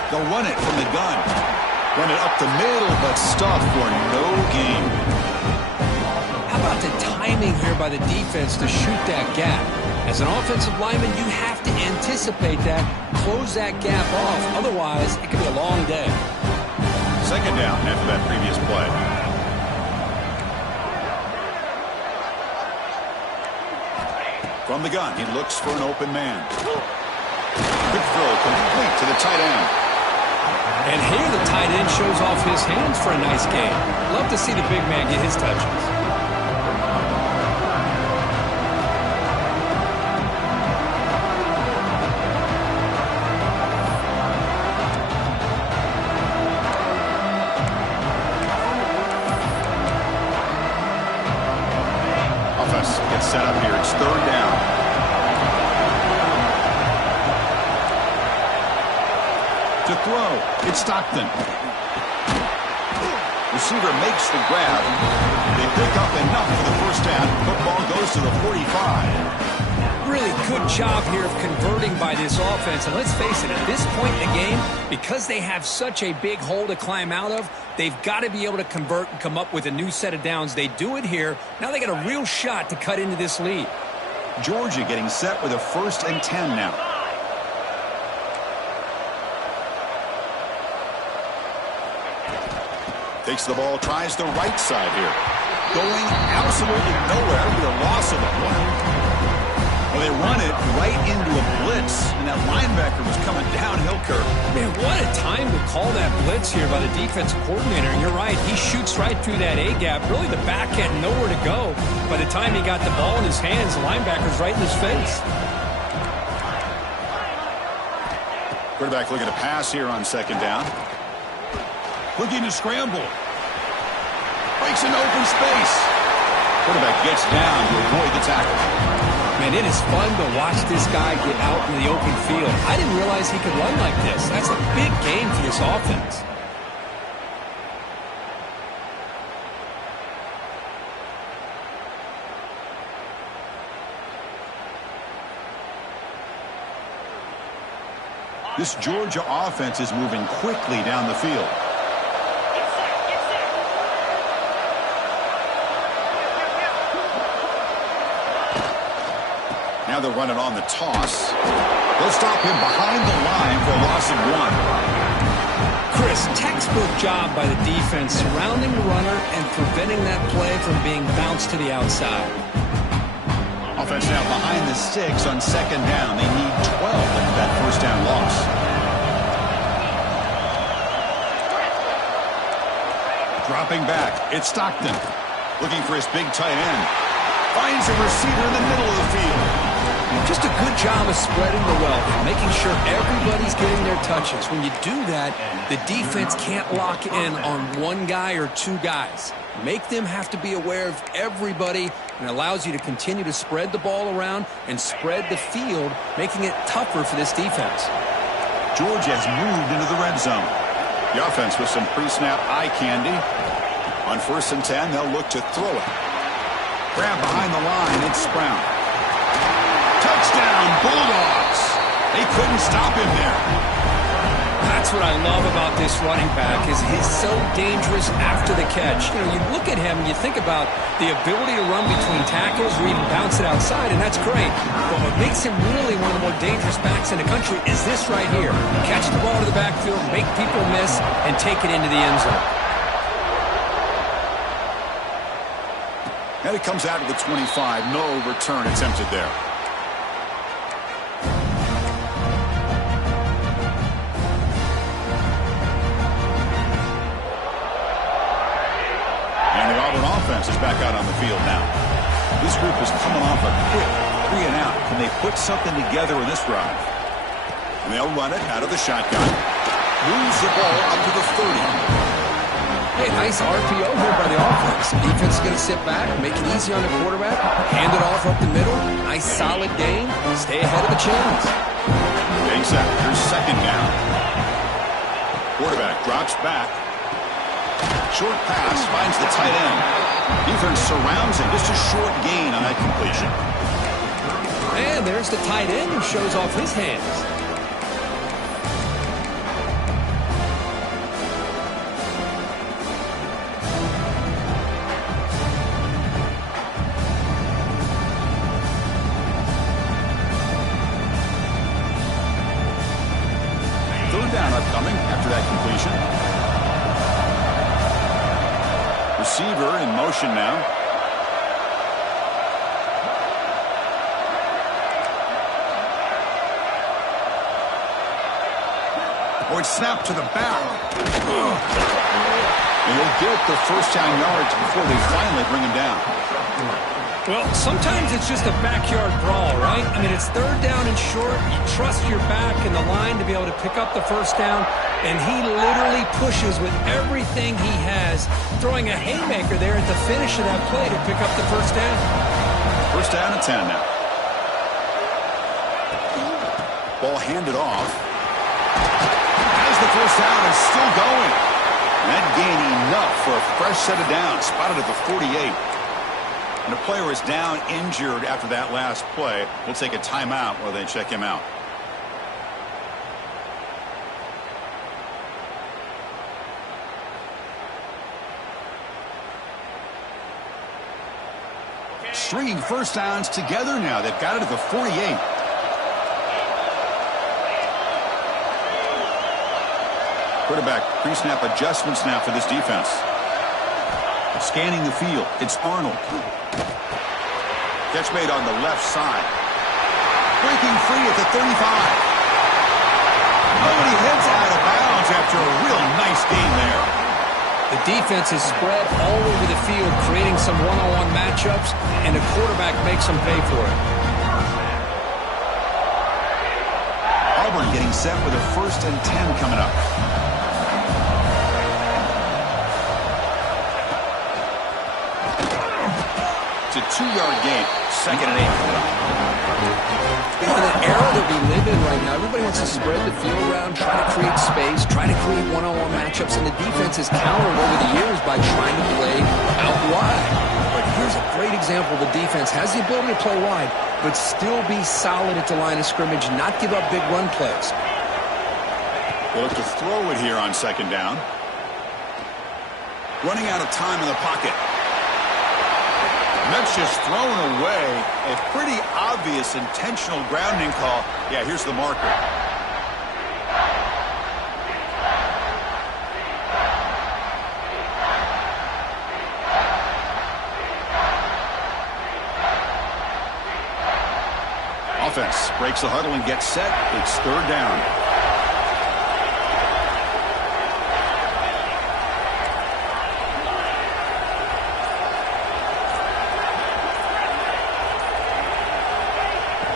They'll run it from the gun. Run it up the middle, but stuffed for no gain. How about the timing here by the defense to shoot that gap? As an offensive lineman, you have to anticipate that, close that gap off. Otherwise, it could be a long day. 2nd down after that previous play. From the gun, he looks for an open man. Quick throw complete to the tight end. And here the tight end shows off his hands for a nice game. Love to see the big man get his touches. Offense gets set up here. It's 3rd down. To throw, it's Stockton. Receiver makes the grab. They pick up enough for the 1st down. Football goes to the 45. Really good job here of converting by this offense. And let's face it, at this point in the game, because they have such a big hole to climb out of, they've got to be able to convert and come up with a new set of downs. They do it here. Now they got a real shot to cut into this lead. Georgia getting set with a 1st and 10 now. Takes the ball, tries the right side here. Going absolutely nowhere with a loss of a play. Well, they run it right into a blitz, and that linebacker was coming downhill, Kirk. Man, what a time to call that blitz here by the defensive coordinator. And you're right, he shoots right through that A-gap. Really, the back had nowhere to go. By the time he got the ball in his hands, the linebacker's right in his face. Quarterback looking to pass here on 2nd down. Looking to scramble. Breaks into open space. Quarterback gets down to avoid the tackle. Man, it is fun to watch this guy get out in the open field. I didn't realize he could run like this. That's a big gain for this offense. This Georgia offense is moving quickly down the field. Now they're running on the toss. They'll stop him behind the line for a loss of 1. Chris, textbook job by the defense surrounding the runner and preventing that play from being bounced to the outside. Offense now behind the 6 on 2nd down. They need 12 after that 1st down loss. Dropping back, it's Stockton. Looking for his big tight end. Finds a receiver in the middle of the field. Just a good job of spreading the wealth, making sure everybody's getting their touches. When you do that, the defense can't lock in on one guy or two guys. Make them have to be aware of everybody, and allows you to continue to spread the ball around and spread the field, making it tougher for this defense. Georgia has moved into the red zone. The offense with some pre-snap eye candy. On 1st and 10, they'll look to throw it. Grab behind the line, it's Brown. Touchdown, Bulldogs! They couldn't stop him there. That's what I love about this running back, is he's so dangerous after the catch. You know, you look at him and you think about the ability to run between tackles or even bounce it outside, and that's great. But what makes him really one of the more dangerous backs in the country is this right here. Catch the ball to the backfield, make people miss, and take it into the end zone. And it comes out of the 25. No return attempted there. Offense is back out on the field now. This group is coming off a quick 3 and out. Can they put something together in this drive? And they'll run it out of the shotgun. Moves the ball up to the 30. Hey, nice RPO here by the offense. The defense is going to sit back, make it easy on the quarterback, hand it off up the middle. Nice solid gain. Stay ahead of the chains. Takes that. Here's 2nd down. Quarterback drops back. Short pass finds the tight end. Defense surrounds him. Just a short gain on that completion. And there's the tight end who shows off his hands. Third down upcoming after that completion. Receiver in motion now. Oh, it's snapped to the back. And he'll get the 1st down yards before they finally bring him down. Well, sometimes it's just a backyard brawl, right? I mean, it's 3rd down and short. You trust your back and the line to be able to pick up the 1st down, and he literally pushes with everything he has, throwing a haymaker there at the finish of that play to pick up the 1st down. 1st down and 10 now. Ball handed off. As the 1st down is still going. And that gain enough for a fresh set of downs, spotted at the 48. And the player is down injured after that last play. We'll take a timeout while they check him out. Stringing 1st downs together now. They've got it at the 48. Quarterback pre-snap adjustments now for this defense. Scanning the field. It's Arnold. Catch made on the left side. Breaking free at the 35. Oh, and he heads out of bounds after a real nice game there. The defense is spread all over the field, creating some one-on-one matchups, and the quarterback makes them pay for it. Auburn getting set with a 1st and 10 coming up. It's a 2-yard gain. 2nd and 8. You know, in the era that we live in right now, everybody wants to spread the field around, try to create space, try to create one-on-one matchups, and the defense has countered over the years by trying to play out wide. But here's a great example. The defense has the ability to play wide, but still be solid at the line of scrimmage, not give up big run plays. They'll look to throw it here on 2nd down. Running out of time in the pocket. That's just thrown away. A pretty obvious intentional grounding call. Yeah, here's the marker. Offense breaks the huddle and gets set. It's 3rd down.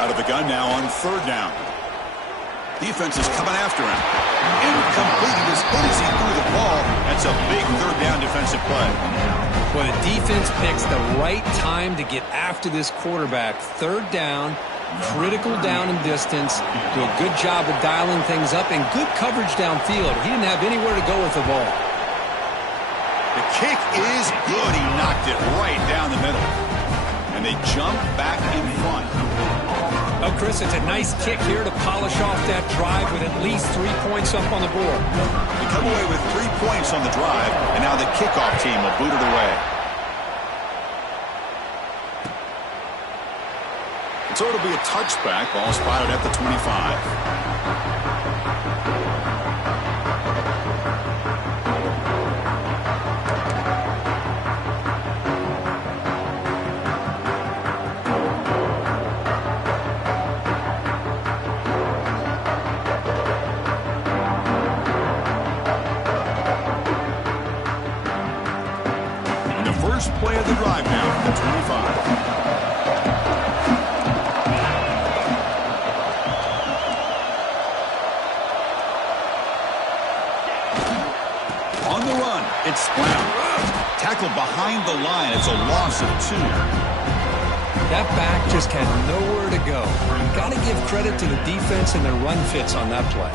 Out of the Time now on third down. Defense is coming after him. Incomplete. He was hit as he threw the ball. That's a big third down defensive play. Well, the defense picks the right time to get after this quarterback. Third down, critical down and distance. Do a good job of dialing things up and good coverage downfield. He didn't have anywhere to go with the ball. The kick is good. He knocked it right down the middle. And they jump back in front. Oh, Chris, it's a nice kick here to polish off that drive with at least 3 points up on the board. They come away with 3 points on the drive, and now the kickoff team will boot it away. And so it'll be a touchback. Ball spotted at the 25. Play of the drive now at the 25. On the run, it's Brown. Tackled behind the line. It's a loss of 2. That back just had nowhere to go. You've got to give credit to the defense and their run fits on that play.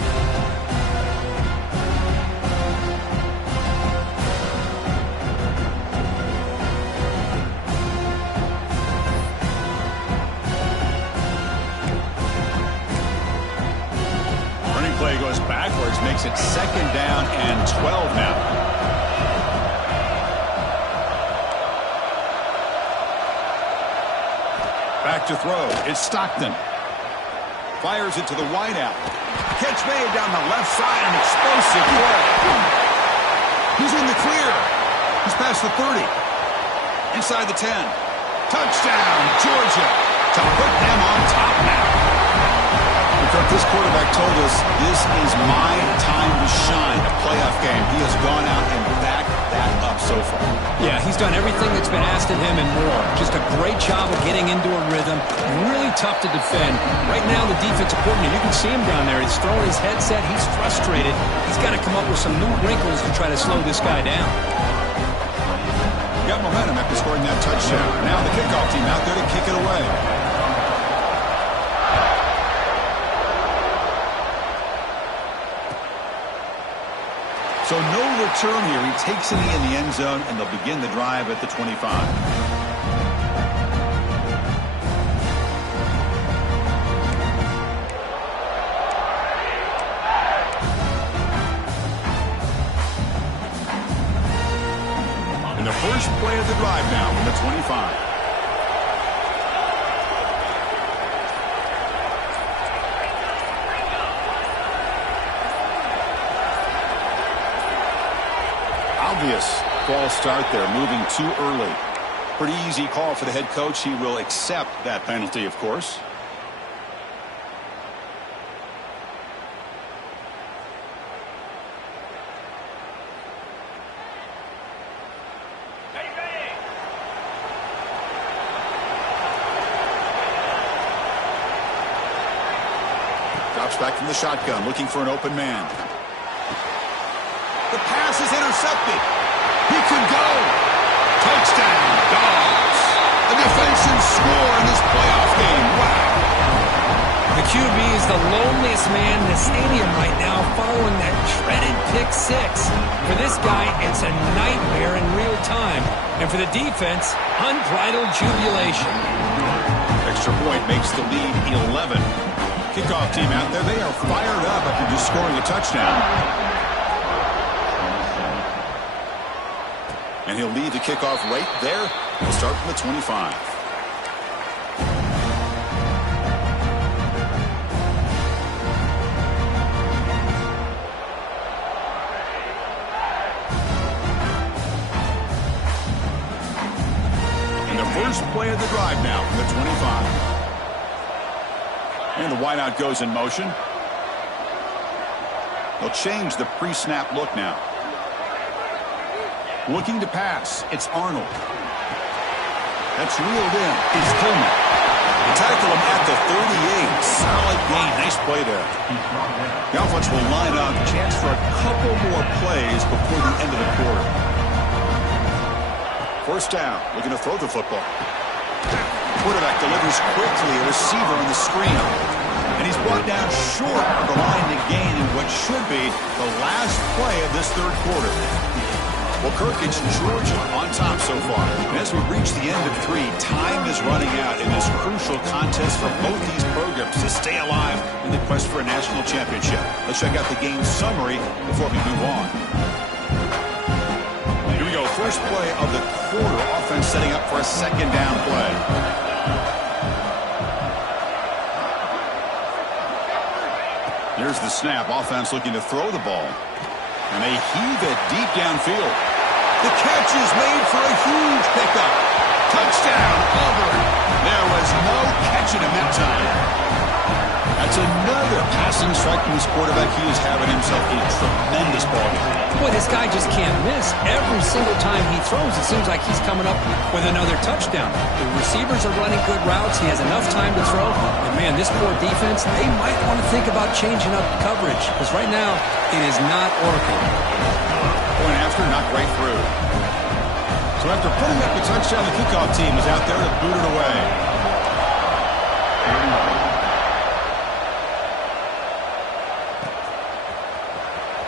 Play goes backwards, makes it second down and 12 now. Back to throw. It's Stockton. Fires it to the wideout. Catch made down the left side, an explosive play. He's in the clear. He's past the 30. Inside the 10. Touchdown, Georgia, to put them on top now. This quarterback told us this is my time to shine, a playoff game. He has gone out and backed that up so far. Yeah, he's done everything that's been asked of him and more. Just a great job of getting into a rhythm. Really tough to defend. Right now, the defensive coordinator, you can see him down there. He's throwing his headset. He's frustrated. He's got to come up with some new wrinkles to try to slow this guy down. Got momentum after scoring that touchdown. Now the kickoff team out there to kick it away. So no return here. He takes it in the end zone, and they'll begin the drive at the 25. And the first play of the drive now from the 25. Obvious false start there, moving too early. Pretty easy call for the head coach. He will accept that penalty, of course. Drops back from the shotgun, looking for an open man. The pass is intercepted. He could go. Touchdown, Dogs. A defensive score in this playoff game. Wow. The QB is the loneliest man in the stadium right now following that dreaded pick 6. For this guy, it's a nightmare in real time. And for the defense, unbridled jubilation. Extra point makes the lead 11. Kickoff team out there. They are fired up after just scoring a touchdown. And he'll lead the kickoff right there. He'll start from the 25. And the first play of the drive now from the 25. And the wideout goes in motion. They'll change the pre-snap look now. Looking to pass. It's Arnold. That's reeled in. It's Coleman. Tackle him at the 38. Solid gain. Nice play there. The offense will line up. Chance for a couple more plays before the end of the quarter. First down. Looking to throw the football. Quarterback delivers quickly. A receiver on the screen. And he's brought down short of the line to gain in what should be the last play of this third quarter. Well, Kirk, it's Georgia on top so far. And as we reach the end of 3, time is running out in this crucial contest for both these programs to stay alive in the quest for a national championship. Let's check out the game summary before we move on. Here we go. First play of the quarter. Offense setting up for a second down play. Here's the snap. Offense looking to throw the ball. And they heave it deep downfield. The catch is made for a huge pickup. Touchdown, Auburn. There was no catching him that time. That's another passing strike from this quarterback. He is having himself a tremendous ball game. Boy, this guy just can't miss. Every single time he throws, it seems like he's coming up with another touchdown. The receivers are running good routes. He has enough time to throw. And, man, this poor defense, they might want to think about changing up coverage because right now it is not working. Point after, knocked right through. So after putting up the touchdown, the kickoff team is out there to boot it away.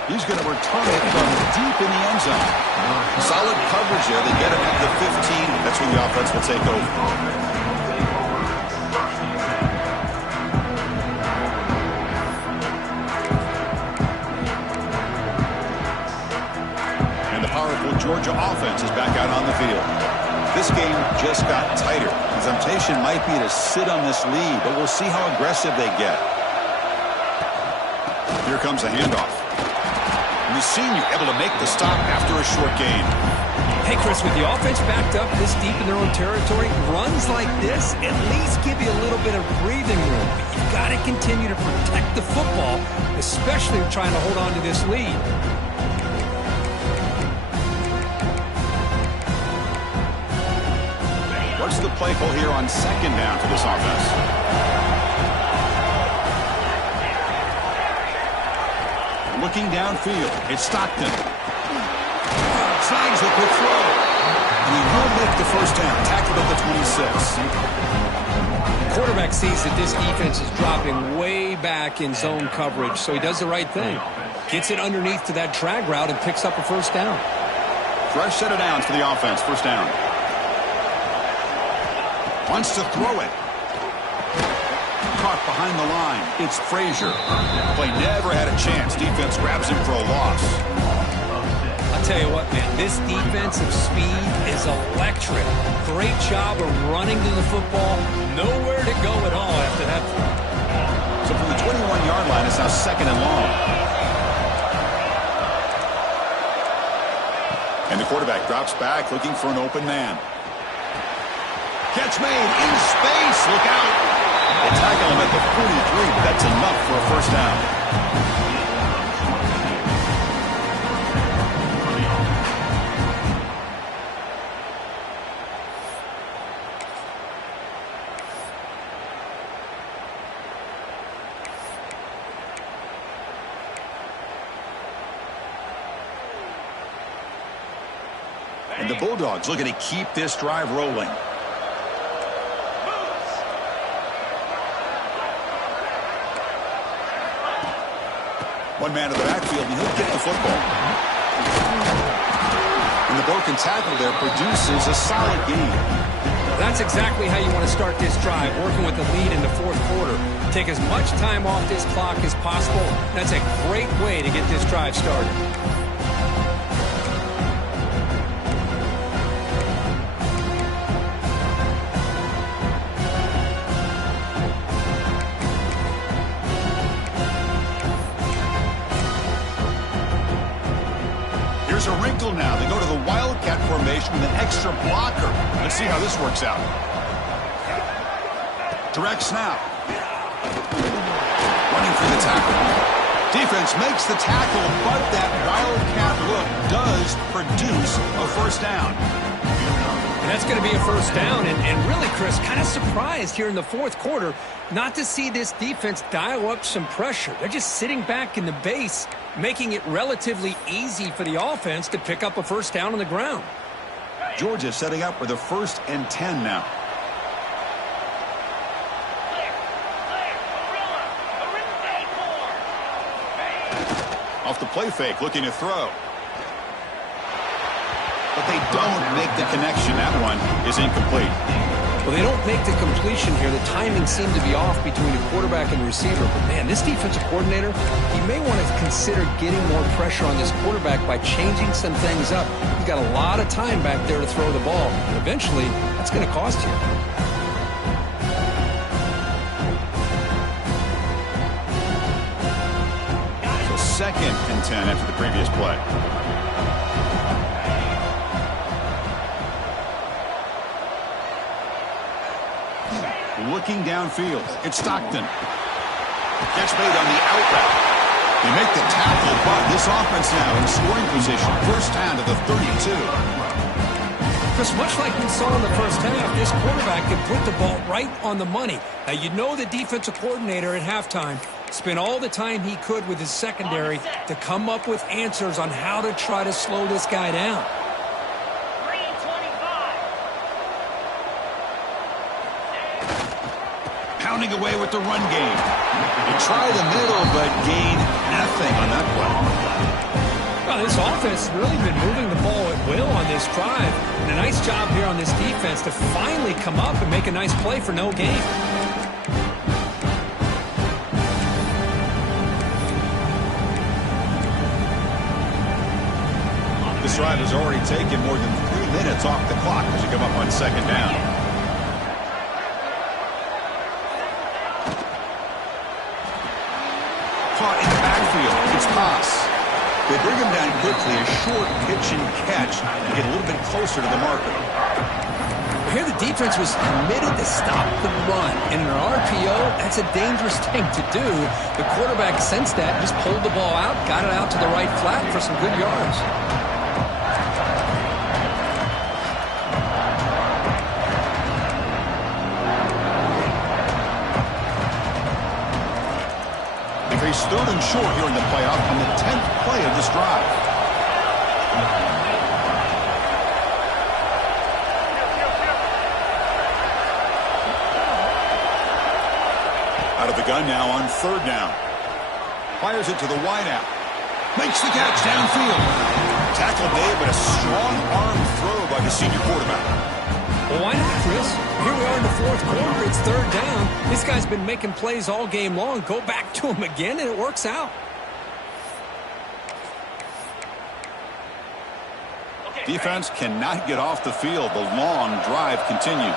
He's going to return it from deep in the end zone. Solid coverage there. They get him at the 15. That's when the offense will take over. And the powerful Georgia offense is back out on the field. This game just got tighter. The temptation might be to sit on this lead, but we'll see how aggressive they get. Here comes the handoff. The senior able to make the stop after a short gain. Hey, Chris, with the offense backed up this deep in their own territory, runs like this at least give you a little bit of breathing room. But you've got to continue to protect the football, especially trying to hold on to this lead. What's the play call here on second down for this offense? Looking downfield, it's Stockton. Snags it with throw. And he will make the first down, tackled at the 26. Quarterback sees that this defense is dropping way back in zone coverage, so he does the right thing. Gets it underneath to that drag route and picks up a first down. Fresh set of downs for the offense, first down. Wants to throw it. Caught behind the line. It's Frazier. Play never had a chance. Defense grabs him for a loss. I'll tell you what, man, this defensive speed is electric. Great job of running to the football. Nowhere to go at all after that throw. So from the 21-yard line, it's now second and long. And the quarterback drops back looking for an open man. Catch made in space. Look out. They tackle him at the 43, but that's enough for a first down. And the Bulldogs looking to keep this drive rolling. One man in the backfield, and he'll get the football. And the broken tackle there produces a solid gain. That's exactly how you want to start this drive, working with the lead in the fourth quarter. Take as much time off this clock as possible. That's a great way to get this drive started. There's a wrinkle now. They go to the Wildcat formation with an extra blocker. Let's see how this works out. Direct snap. Running for the tackle. Defense makes the tackle, but that Wildcat look does produce a first down. And that's going to be a first down. And really, Chris, kind of surprised here in the fourth quarter not to see this defense dial up some pressure. They're just sitting back in the base, making it relatively easy for the offense to pick up a first down on the ground. Georgia setting up for the 1st and 10 now. Off the play fake, looking to throw. But they don't make the connection. That one is incomplete. Well, they don't make the completion here. The timing seemed to be off between the quarterback and the receiver. But, man, this defensive coordinator, he may want to consider getting more pressure on this quarterback by changing some things up. He's got a lot of time back there to throw the ball. And eventually, that's going to cost you. So 2nd and 10 after the previous play. Looking downfield, it's Stockton. Catch made on the out route. They make the tackle, but this offense now in scoring position. First down to the 32. Chris, much like we saw in the first half, this quarterback can put the ball right on the money. Now, you know the defensive coordinator at halftime spent all the time he could with his secondary to come up with answers on how to try to slow this guy down. Pounding away with the run game. They try the middle, but gain nothing on that play. Well, this offense has really been moving the ball at will on this drive. And a nice job here on this defense to finally come up and make a nice play for no gain. This drive has already taken more than 3 minutes off the clock as you come up on 2nd down. Caught in the backfield. It's Haas. They bring him down quickly. A short pitch and catch to get a little bit closer to the marker. Here the defense was committed to stop the run. And in an RPO, that's a dangerous thing to do. The quarterback sensed that, just pulled the ball out, got it out to the right flat for some good yards. He's 3rd and short here in the playoff on the 10th play of this drive. Out of the gun now on 3rd down. Fires it to the wideout. Makes the catch downfield. Tackle made, but a strong arm throw by the senior quarterback. Well, why not, Chris? Here we are in the fourth quarter. It's 3rd down. This guy's been making plays all game long. Go back to him again, and it works out. Defense cannot get off the field. The long drive continues.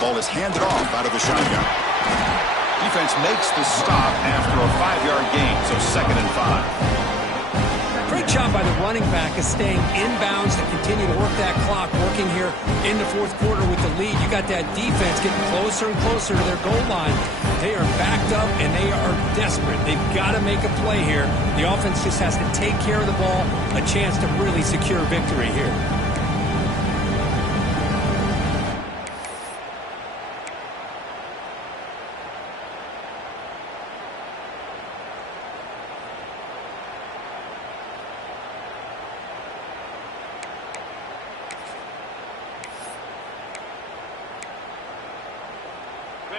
Ball is handed off out of the shotgun. Defense makes the stop after a 5-yard gain, so 2nd and 5. Great job by the running back of staying inbounds to continue to work that clock, working here in the fourth quarter with the lead. You got that defense getting closer and closer to their goal line. They are backed up, and they are desperate. They've got to make a play here. The offense just has to take care of the ball, a chance to really secure victory here.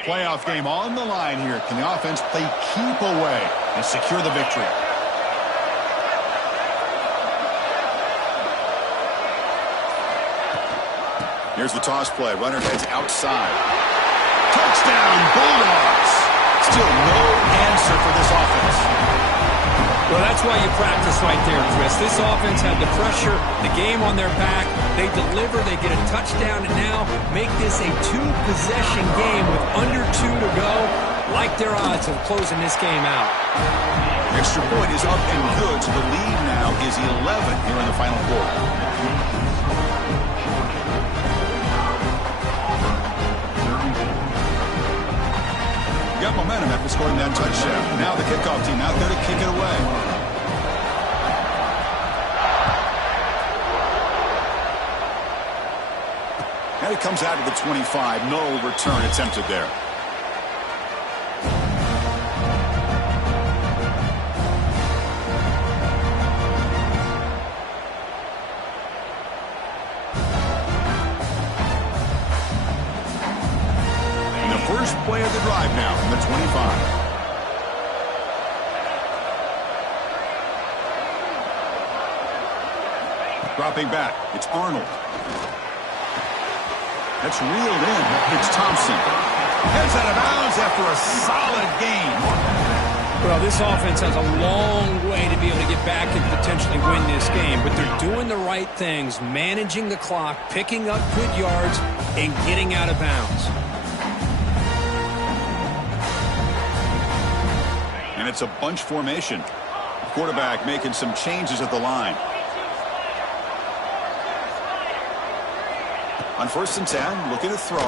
Playoff game on the line here. Can the offense play keep away and secure the victory? Here's the toss play. Runner heads outside. Touchdown, Bulldogs. Still no answer for this offense. Well, that's why you practice right there, Chris. This offense had the pressure, the game on their back. They deliver, they get a touchdown, and now make this a 2-possession game with under 2 to go. Like their odds of closing this game out. Extra point is up and good, so the lead now is 11 here in the final quarter. momentum after scoring that touchdown. Now the kickoff team out there to kick it away. And it comes out to the 25. No return attempted there. First play of the drive now from the 25. Dropping back, it's Arnold. That's reeled in. It's Thompson. Heads out of bounds after a solid gain. Well, this offense has a long way to be able to get back and potentially win this game, but they're doing the right things, managing the clock, picking up good yards, and getting out of bounds. And it's a bunch formation. Quarterback making some changes at the line. On 1st and 10, looking to throw.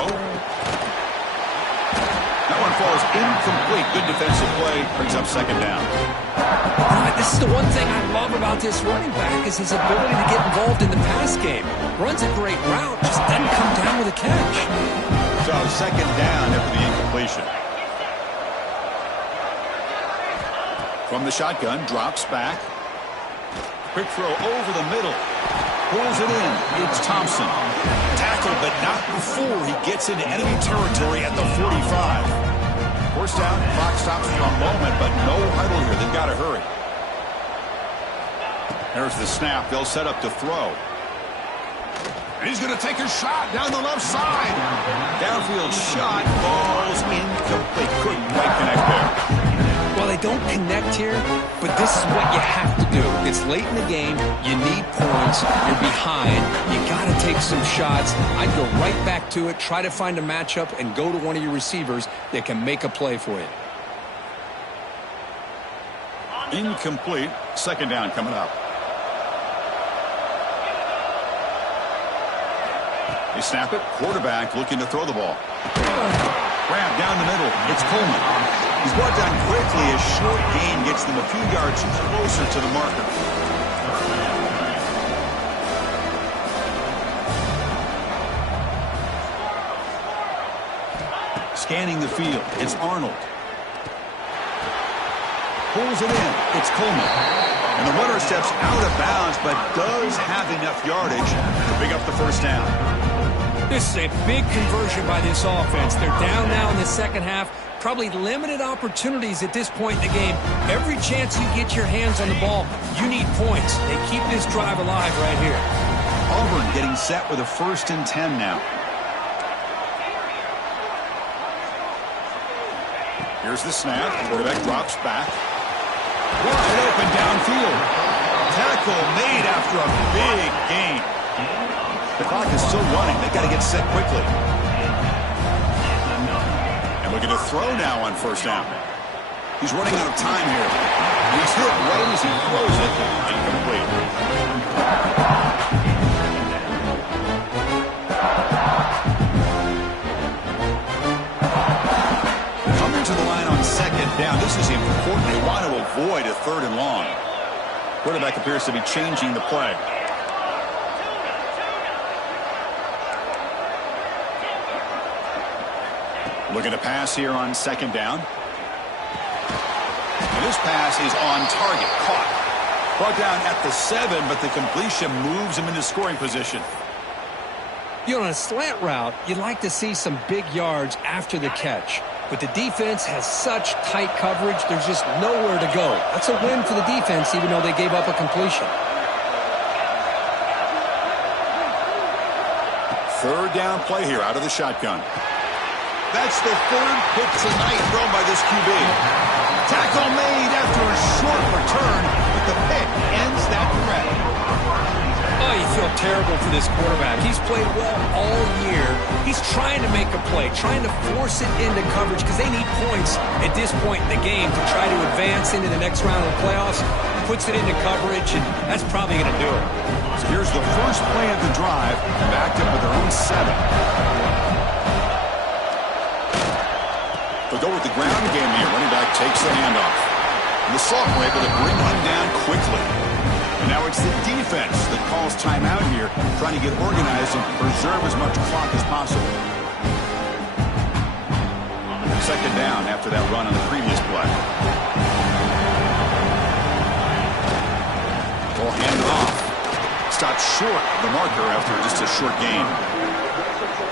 That one falls incomplete. Good defensive play. Brings up 2nd down. This is the one thing I love about this running back is his ability to get involved in the pass game. Runs a great route, just doesn't come down with a catch. So 2nd down after the incompletion. From the shotgun, drops back. Quick throw over the middle. Pulls it in. It's Thompson. Tackled, but not before he gets into enemy territory at the 45. First down, clock stops for a moment, but no huddle here. They've got to hurry. There's the snap. They'll set up to throw. And he's going to take a shot down the left side. Downfield shot. Falls incomplete. Couldn't quite connect there. Well, they don't connect here, but this is what you have to do. It's late in the game. You need points. You're behind. You got to take some shots. I'd go right back to it, try to find a matchup, and go to one of your receivers that can make a play for you. Incomplete. 2nd down coming up. They snap it. Quarterback looking to throw the ball. Grab down the middle. It's Coleman. He's brought down quickly. A short gain gets them a few yards closer to the marker. Scanning the field. It's Arnold. Pulls it in. It's Coleman. And the runner steps out of bounds, but does have enough yardage to pick up the 1st down. This is a big conversion by this offense. They're down now in the 2nd half. Probably limited opportunities at this point in the game. Every chance you get your hands on the ball, you need points. They keep this drive alive right here. Auburn getting set with a 1st and 10 now. Here's the snap. Quarterback drops back. Wide open downfield. Tackle made after a big gain. The clock is still running. They've got to get set quickly. Looking to throw now on 1st down. He's running out of time here. He's hit right as he throws it. Incomplete. Coming to the line on 2nd down. This is important. They want to avoid a 3rd and long. Quarterback appears to be changing the play. Looking to pass here on 2nd down. And this pass is on target. Caught. Brought down at the 7, but the completion moves him into scoring position. You know, on a slant route, you'd like to see some big yards after the catch. But the defense has such tight coverage, there's just nowhere to go. That's a win for the defense, even though they gave up a completion. 3rd down play here out of the shotgun. That's the 3rd pick tonight thrown by this QB. Tackle made after a short return, but the pick ends that threat. Oh, you feel terrible for this quarterback. He's played well all year. He's trying to make a play, trying to force it into coverage because they need points at this point in the game to try to advance into the next round of the playoffs. Puts it into coverage, and that's probably going to do it. So here's the first play of the drive, backed up with their own 7. With go with the ground game here. Running back takes the handoff. And the Salts were able to bring him down quickly. And now it's the defense that calls timeout here, trying to get organized and preserve as much clock as possible. Second down after that run on the previous play. Ball handed off. Stopped short of the marker after just a short gain.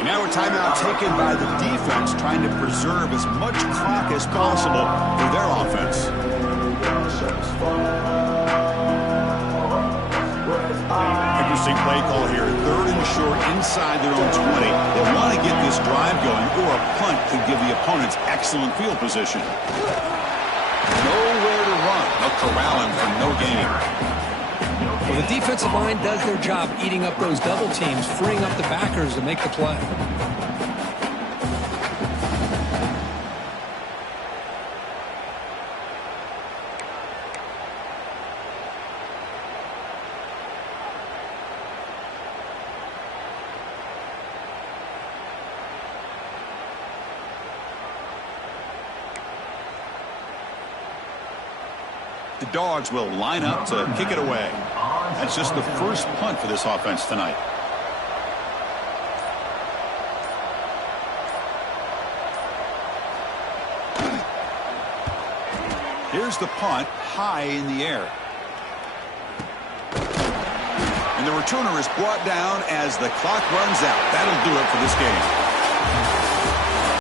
And now a timeout taken by the defense, trying to preserve as much clock as possible for their offense. Interesting play call here. Third and short inside their own 20. They want to get this drive going, or a punt could give the opponents excellent field position. Nowhere to run. They'll corral him for no gain. Well, the defensive line does their job eating up those double teams, freeing up the backers to make the play. The Dogs will line up to kick it away. That's just the first punt for this offense tonight. Here's the punt, high in the air. And the returner is brought down as the clock runs out. That'll do it for this game.